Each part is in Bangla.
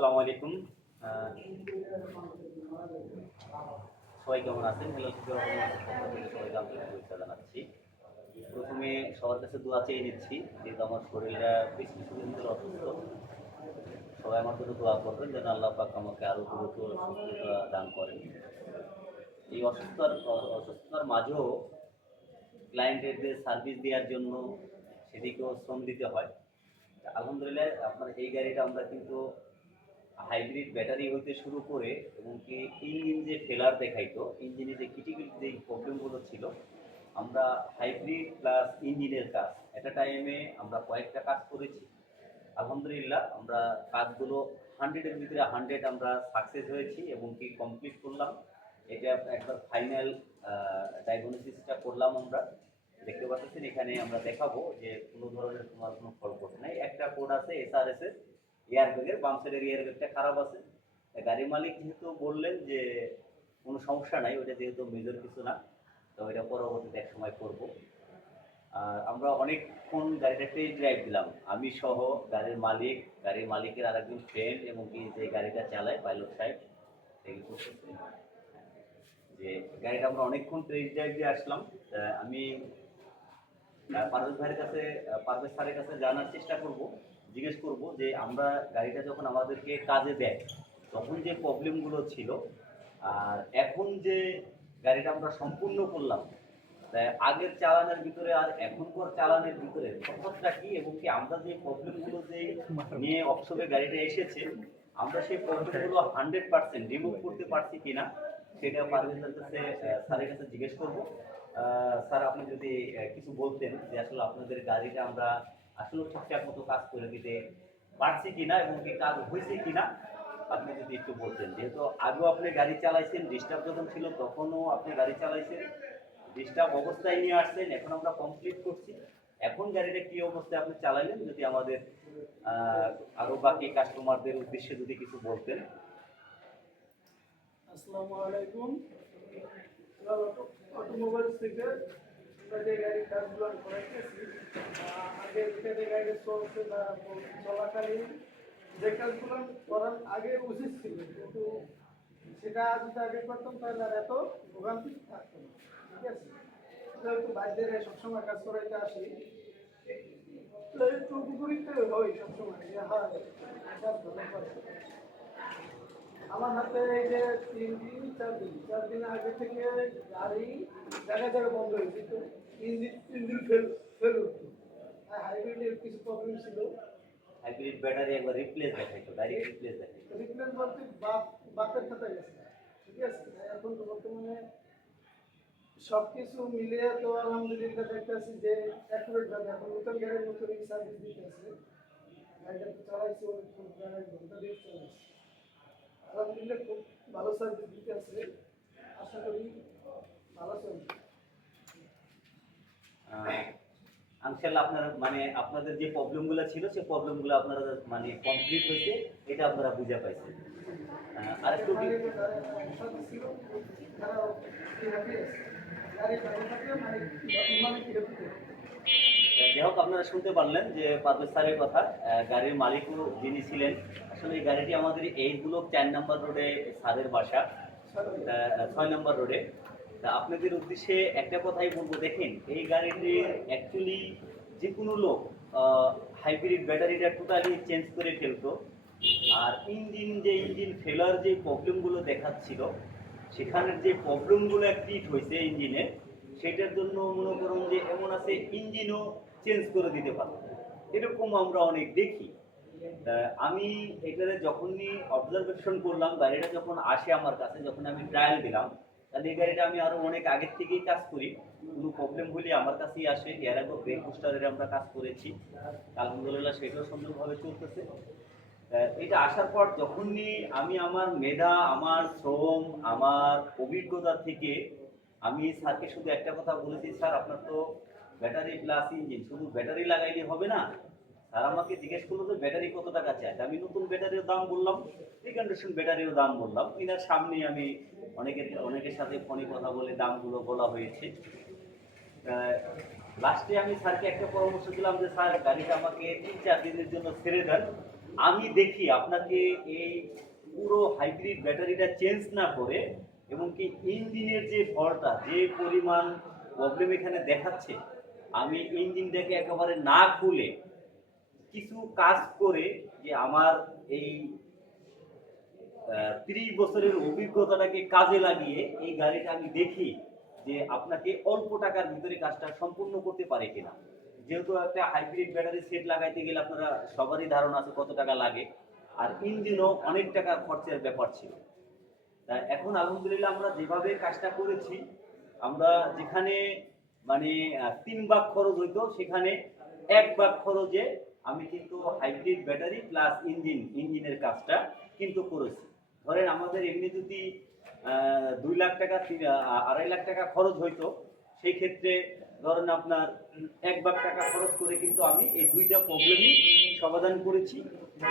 আসসালামু আলাইকুম। সবাই কেমন আছেন? হেলো সবাইকে আন্তরিক শুভেচ্ছা জানাচ্ছি। প্রথমে সবার কাছে দোয়া চেয়ে নিচ্ছি, যেহেতু আমার শরীরটা বেশ কিছুদিন ধরে অসুস্থ। সবাই আমার জন্য দোয়া করবেন যেন আল্লাহ পাক আমাকে আরও দ্রুত সুস্থতা দান করেন। এই অসুস্থতার মাঝেও ক্লায়েন্টদের সার্ভিস দেওয়ার জন্য সেদিকেও শ্রম দিতে হয়। আলহামদুলিল্লাহ আপনার এই গাড়িটা আমরা কিন্তু হাইব্রিড ব্যাটারি হইতে শুরু করে এবং কি ইঞ্জিন যে ফেলার দেখাইতো, ইঞ্জিনে যে ক্রিটিক্যাল যে প্রবলেমগুলো ছিল, আমরা হাইব্রিড প্লাস ইঞ্জিনের কাজ একটা টাইমে আমরা কয়েকটা কাজ করেছি। আলহামদুলিল্লাহ আমরা কাজগুলো 100-এর ভিতরে 100 আমরা সাকসেস হয়েছি এবং কি কমপ্লিট করলাম। এটা একবার ফাইনাল ডায়াগনোসিসটা করলাম আমরা। দেখতে পাচ্ছেন এখানে আমরা দেখাবো যে কোনো ধরনের তোমার কোনো ফল্ট নাই। একটা কোড আছে এসআরএস এর এয়ারব্যাগের, বাম সাইডের এয়ারব্যাগটা খারাপ আছে। গাড়ির মালিক যেহেতু বললেন যে কোনো সমস্যা নাই, ওইটা যেহেতু মেজর কিছু না, তো এটা পরবর্তীতে এক সময় করবো। আর আমরা অনেকক্ষণ গাড়িটা টেস্ট ড্রাইভ দিলাম, আমি সহ গাড়ির মালিক, গাড়ির মালিকের আরেকজন ফ্রেন্ড এবং কি যে গাড়িটা চালায় পাইলট সাহেব যে গাড়িটা আমরা অনেকক্ষণ টেস্ট ড্রাইভ দিয়ে আসলাম। আমি পারভেজ ভাইয়ের কাছে, পারভেজ স্যারের কাছে জানার চেষ্টা করব, জিজ্ঞেস করব যে আমরা গাড়িটা যখন আমাদেরকে কাজে দেয় তখন যে প্রবলেমগুলো ছিল আর এখন যে গাড়িটা আমরা সম্পূর্ণ করলাম, আগের চালানের ভিতরে আর এখনকার চালানের ভিতরে তফাৎটা কি এবং কি আমরা যে প্রবলেমগুলো যে নিয়ে অফসবে গাড়িটা এসেছে আমরা সেই প্রবলেমগুলো 100% রিমুভ করতে পারছি কিনা সেটা পারভেজের কাছে, স্যারের কাছে জিজ্ঞেস করব। স্যার আপনি যদি কিছু বলতেন যে আসলে আপনাদের গাড়িটা আমরা আসলে ঠিকঠাক মতো কাজ করে দিতে পারছি কিনা এবং কি কাজ হয়েছে কিনা আপনি যদি একটু বলতেন, যেহেতু আগেও আপনি গাড়ি চালাইছেন, ডিস্টার্ব যখন ছিল তখনও আপনি গাড়ি চালাইছেন, ডিস্টার্ব অবস্থায় নিয়ে আসছেন, এখন আমরা কমপ্লিট করছি, এখন গাড়িটা কি অবস্থায় আপনি চালাইলেন যদি আমাদের আরো বাকি কাস্টমারদের উদ্দেশ্যে যদি কিছু বলতেন। আসসালামু আলাইকুম। অটোমোবাইল থেকে আমরা যে গাড়ির কাজগুলো করাইতেছি, আগে যেখানে গাড়ি চলছে বা চলাকালীন যে কাজগুলো করার আগে উচিত ছিল, কিন্তু সেটা যদি আগে করতাম তাহলে আর এত ভোগান্তি থাকতো না। ঠিক আছে, যেহেতু বাইরে সবসময় কাজ করাইতে আসি, তো একটু বিপরীত হয় সবসময় যে হয় কাজ ভালো করে। আমার হাতে এই যে 3 দিন 4 দিন আগে থেকে গাড়ি জায়গায় জায়গায় বন্ধ হয়েছে, তো ইঞ্জিন ফেল ফেল হতো। হাইব্রিডের কিছু প্রবলেম ছিল। হাইব্রিড ব্যাটারি একবার রিপ্লেস দেখাইতো, ডাইরেক্ট রিপ্লেস দেখাইতো। রিপ্লেস বলতে বাপের খাতা গেছে। ঠিক আছে, এখন তো বর্তমানে সব কিছু মিলিয়ে তো আলহামদুলিল্লাহ দেখতেছি যে অ্যাকুরেট ভাবে এখন নতুন গাড়ির নতুন সার্ভিস দিতে আছে। গাড়িটা তো চালাইছি অনেকক্ষণ, প্রায় 1 ঘন্টা দেড় চালাইছি। আলহামদুলিল্লাহ খুব ভালো সার্ভিস দিতে আছে, আশা করি ভালো চলবে। ইনশাআল্লাহ আপনার মানে আপনাদের যে প্রবলেমগুলো ছিল সেই প্রবলেমগুলো আপনারা মানে কমপ্লিট হয়েছে, এটা আপনারা বুঝে পাইছেন। আর একটু ছিল তারাও হ্যাপি আছে, গাড়ি ভালো থাকলে মানে কি হ্যাপি। যাই হোক আপনারা শুনতে পারলেন যে পারভেজ স্যারের কথা, গাড়ির মালিকও যিনি ছিলেন, আসলে এই গাড়িটি আমাদের এই ব্লক 4 নম্বর রোডে স্যারের বাসা, 6 নম্বর রোডে। তা আপনাদের উদ্দেশ্যে একটা কথাই বলবো, দেখেন এই গাড়িটি অ্যাকচুয়ালি যে কোনো লোক হাইব্রিড ব্যাটারিটা টোটালি চেঞ্জ করে ফেলতো, আর ইঞ্জিন ফেলার যে প্রবলেমগুলো দেখাচ্ছিল সেখানের যে প্রবলেমগুলো ক্রিয়েট হয়েছে ইঞ্জিনে, সেটার জন্য মনে করুন যে এমন আছে ইঞ্জিনও চেঞ্জ করে দিতে পারত, এরকম আমরা অনেক দেখি। আমি এখানে যখনই অবজারভেশন করলাম, গাড়িটা যখন আসে আমার কাছে, যখন আমি ট্রায়াল দিলাম, তাহলে এই গাড়িটা আমি আরও অনেক আগের থেকেই কাজ করি, কোনো প্রবলেম হলে আমার কাছেই আসে। এর আগেও ব্রেক বুস্টারের আমরা কাজ করেছি, আলহামদুলিল্লাহ সেটাও সুন্দরভাবে চলতেছে। এটা আসার পর যখনই আমি আমার মেধা, আমার শ্রম, আমার অভিজ্ঞতা থেকে আমি স্যারকে শুধু একটা কথা বলেছি, স্যার আপনার তো ব্যাটারি প্লাস ইঞ্জিন, শুধু ব্যাটারি লাগাইলে হবে না। স্যার আমাকে জিজ্ঞেস করলো যে ব্যাটারি কত টাকা চাই, আমি নতুন ব্যাটারির দাম বললাম, রিকন্ডিশন ব্যাটারির দাম বললাম, এনার সামনে আমি অনেকের সাথে ফোনে কথা বলে দামগুলো বলা হয়েছে। লাস্টে আমি স্যারকে একটা পরামর্শ দিলাম যে স্যার গাড়িটা আমাকে 3-4 দিনের জন্য ছেড়ে দেন, আমি দেখি আপনাকে এই পুরো হাইব্রিড ব্যাটারিটা চেঞ্জ না করে এবং কি ইঞ্জিনের যে ফলটা যে পরিমাণ প্রবলেম এখানে দেখাচ্ছে, আমি ইঞ্জিনটাকে একেবারে না খুলে কিছু কাজ করে যে আমার এই 30 বছরের অভিজ্ঞতাটাকে কাজে লাগিয়ে এই গাড়িটা আমি দেখি যে আপনাকে অল্প টাকার ভিতরে কাজটা সম্পূর্ণ করতে পারে কিনা। যেহেতু একটা হাইব্রিড ব্যাটারি সেট লাগাইতে গেলে আপনারা সবারই ধারণা আছে কত টাকা লাগে, আর ইঞ্জিনও অনেক টাকা খরচের ব্যাপার ছিল। তা এখন আলহামদুলিল্লাহ আমরা যেভাবে কাজটা করেছি, আমরা যেখানে মানে 3 ভাগ খরচ হইতো সেখানে 1 ভাগ খরচে আমি কিন্তু হাইব্রিড ব্যাটারি প্লাস ইঞ্জিনের কাজটা কিন্তু করেছি। ধরেন আমাদের এমনি যদি 2 লাখ টাকা 2.5 লাখ টাকা খরচ হইতো, সেই ক্ষেত্রে ধরেন আপনার 1 লাখ টাকা খরচ করে কিন্তু আমি এই দুইটা প্রবলেমই সমাধান করেছি।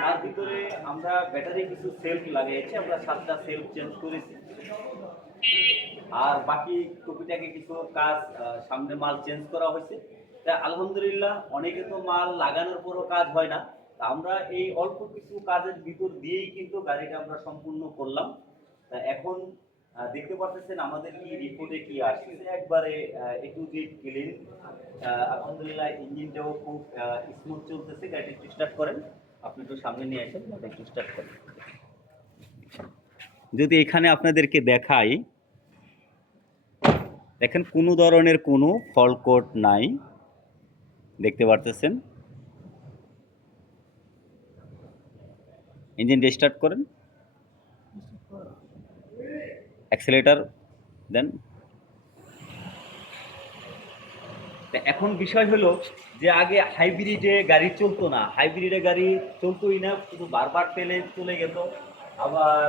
তার ভিতরে আমরা ব্যাটারি কিছু সেলফ লাগিয়েছি, আমরা 7টা সেলফ চেঞ্জ করেছি, আর বাকি টুকিটাকি কিছু কাজ সামনে মাল চেঞ্জ করা হয়েছে। তা আলহামদুলিল্লাহ অনেকে তো মাল লাগানোর পরও কাজ হয় না, তা আমরা এই অল্প কিছু কাজের ভিতর দিয়েই কিন্তু গাড়িটা আমরা সম্পূর্ণ করলাম। তা এখন দেখতে পাচ্ছেন আমাদের কি রিপোর্টে কি আসছে, একবারে এ টু জেড ক্লিন। আলহামদুলিল্লাহ ইঞ্জিনটাও খুব স্মুথ চলতেছে। গাড়িটা একটু স্টার্ট করেন, আপনি একটু সামনে নিয়ে আসেন, গাড়িটা একটু স্টার্ট করেন। যদি এখানে আপনাদেরকে দেখাই, দেখেন কোনো ধরনের কোনো ফল্ট কোড নাই, দেখতে পারতেছেন। ইঞ্জিনটা স্টার্ট করেন, অ্যাক্সেলেটর দেন। এখন বিষয় হলো যে আগে হাইব্রিডে গাড়ি চলতো না, হাইব্রিডে গাড়ি চলতোই না, শুধু বারবার তেলে চলে যেত, আবার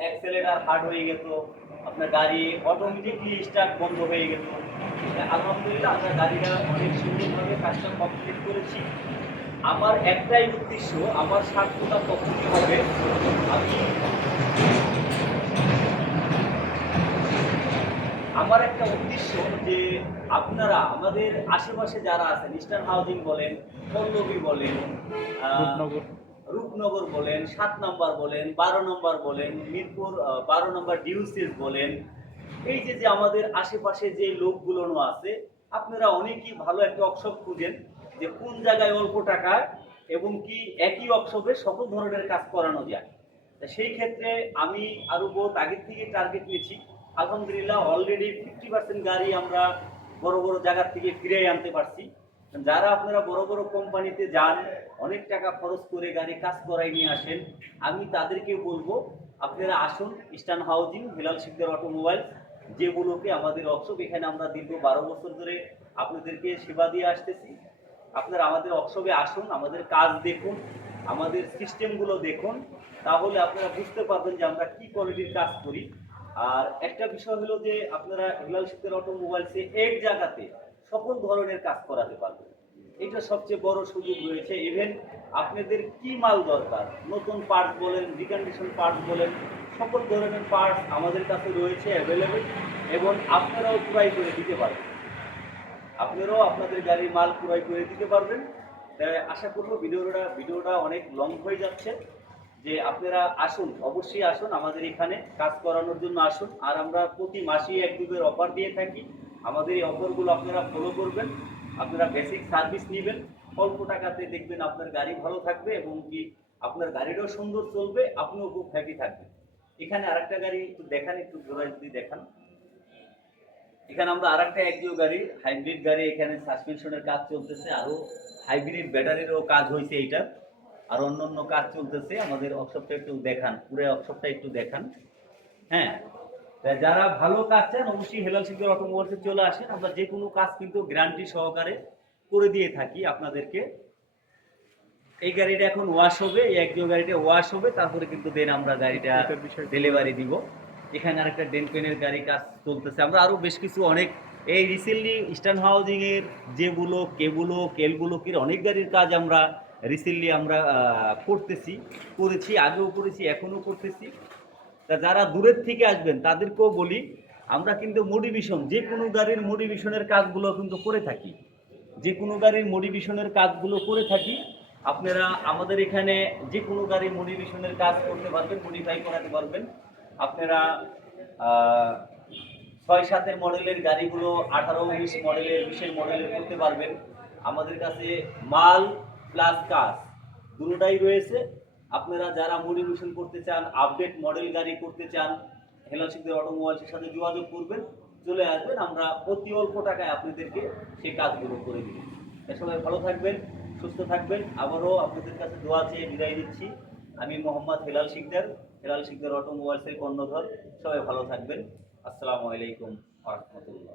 অ্যাক্সেলেটর হার্ড হয়ে যেত, আপনার গাড়ি অটোমেটিকলি স্টার্ট বন্ধ হয়ে গেত। আলহামদুলিল্লাহ আমরা গাড়িটা অনেক সুন্দরভাবে কাজটা কমপ্লিট করেছি। আমার একটাই উদ্দেশ্য, আমার স্বার্থটা কখনই হবে আমার একটা উদ্দেশ্য যে আপনারা আমাদের আশেপাশে যারা আছেন, ইস্টার্ন হাউজিং বলেন, পল্লবী বলেন, রূপনগর বলেন, 7 নম্বর বলেন, 12 নম্বর বলেন, মিরপুর 12 নম্বর ডিউসিস বলেন, এই যে যে আমাদের আশেপাশে যে লোকগুলো আছে, আপনারা অনেকেই ভালো একটা ওয়ার্কশপ খুঁজেন যে কোন জায়গায় অল্প টাকায় এবং কি একই ওয়ার্কশপে সকল ধরনের কাজ করানো যায়। সেই ক্ষেত্রে আমি আরো বহুত আগের থেকে টার্গেট নিয়েছি। আলহামদুলিল্লাহ অলরেডি 50% গাড়ি আমরা বড় বড় জায়গা থেকে ফিরে আনতে পারছি। যারা আপনারা বড় বড় কোম্পানিতে যান, অনেক টাকা খরচ করে গাড়ি কাজ করাই নিয়ে আসেন, আমি তাদেরকে বলবো আপনারা আসুন eastern housing, Helal Shikder automobile, যেগুলোকে আমাদের ওয়ার্কশপ, এখানে আমরা দীর্ঘ 12 বছর ধরে আপনাদেরকে সেবা দিয়ে আসতেছি। আপনারা আমাদের ওয়ার্কশপে আসুন, আমাদের কাজ দেখুন, আমাদের সিস্টেমগুলো দেখুন, তাহলে আপনারা বুঝতে পারবেন যে আমরা কি কোয়ালিটির কাজ করি। আর একটা বিষয় হলো যে আপনারা হেলাল শিকদার অটোমোবাইলসে এক জায়গাতে সকল ধরনের কাজ করাতে পারবেন, এটা সবচেয়ে বড় সুযোগ রয়েছে। ইভেন আপনাদের কি মাল দরকার, নতুন পার্টস বলেন, রিকন্ডিশন পার্টস বলেন, সকল ধরনের পার্টস আমাদের কাছে রয়েছে অ্যাভেলেবেল, এবং আপনারাও ক্রয় করে দিতে পারবেন, আপনারাও আপনাদের গাড়ির মাল ক্রয় করে দিতে পারবেন। তাই আশা করব ভিডিওটা অনেক লং হয়ে যাচ্ছে, যে আপনারা আসুন, অবশ্যই আসুন আমাদের এখানে কাজ করানোর জন্য আসুন। আর আমরা প্রতি মাসেই 1-2 অফার দিয়ে থাকি, আমাদের এই অফারগুলো আপনারা ফলো করবেন, আপনারা বেসিক সার্ভিস নেবেন, অল্প টাকাতে দেখবেন আপনার গাড়ি ভালো থাকবে এবং কি আপনার গাড়িটাও সুন্দর চলবে, আপনিও খুব হ্যাপি থাকবেন। এখানে আরেকটা গাড়ি একটু দেখান, একটু ঘোরায় যদি দেখান। এখানে আমরা আরেকটা একজিও গাড়ি, হাইব্রিড গাড়ি, এখানে সাসপেনশনের কাজ চলতেছে, আরো হাইব্রিড ব্যাটারিরও কাজ হয়েছে, এইটা আর অন্যান্য কাজ চলতেছে। আমাদের ওয়ার্কশপটা একটু দেখান, পুরো ওয়ার্কশপটা একটু দেখান। হ্যাঁ, যারা ভালো কাজ চান অবশ্যই হেলাল শিকদার অটোমোবাইলসে চলে আসেন, আমরা যে কোনো কাজ কিন্তু গ্যারান্টি সহকারে করে দিয়ে থাকি আপনাদেরকে। এই গাড়িটা এখন ওয়াশ হবে, এই একজিও গাড়িটা ওয়াশ হবে, তারপরে কিন্তু দেন আমরা গাড়িটা ডেলিভারি দিব। এখানে আরেকটা ডেন পেনের গাড়ি কাজ চলতেছে। আমরা আরো বেশ কিছু অনেক এই রিসেন্টলি ইস্টার্ন হাউজিং এর যেগুলো কেলগুলোকির অনেক গাড়ির কাজ আমরা রিসেন্টলি আমরা করেছি, আগেও করেছি, এখনো করতেছি। তা যারা দূরের থেকে আসবেন তাদেরকেও বলি, আমরা কিন্তু মডিফিকেশন, যে কোনো গাড়ির মডিফিকেশনের কাজগুলো কিন্তু করে থাকি, যে কোনো গাড়ির মডিফিকেশনের কাজগুলো করে থাকি। আপনারা আমাদের এখানে যে কোনো গাড়ি মডিফিকেশনের কাজ করতে পারবেন, মডিফাই করাতে পারবেন। আপনারা 6-7-এর মডেলের গাড়িগুলো 18-19 মডেলের 20-এর মডেলের করতে পারবেন। আমাদের কাছে মাল প্লাস কাজ দুটোটাই রয়েছে। আপনারা যারা মডিফিকেশন করতে চান, আপডেট মডেল গাড়ি করতে চান, হেলাল শিকদার অটোমোবাইলসের সাথে যোগাযোগ করবেন, চলে আসবেন, আমরা অতি অল্প টাকায় আপনাদেরকে সেই কাজগুলো করে দিব। সবাই ভালো থাকবেন, সুস্থ থাকবেন। আবারও আপনাদের কাছে দোয়া চেয়ে বিদায় দিচ্ছি। আমি মোহাম্মদ হেলাল শিকদার, হেলাল শিকদার অটোমোবাইলসের কর্ণধর। সবাই ভালো থাকবেন। আসসালামু আলাইকুম ওয়া রাহমাতুল্লাহ।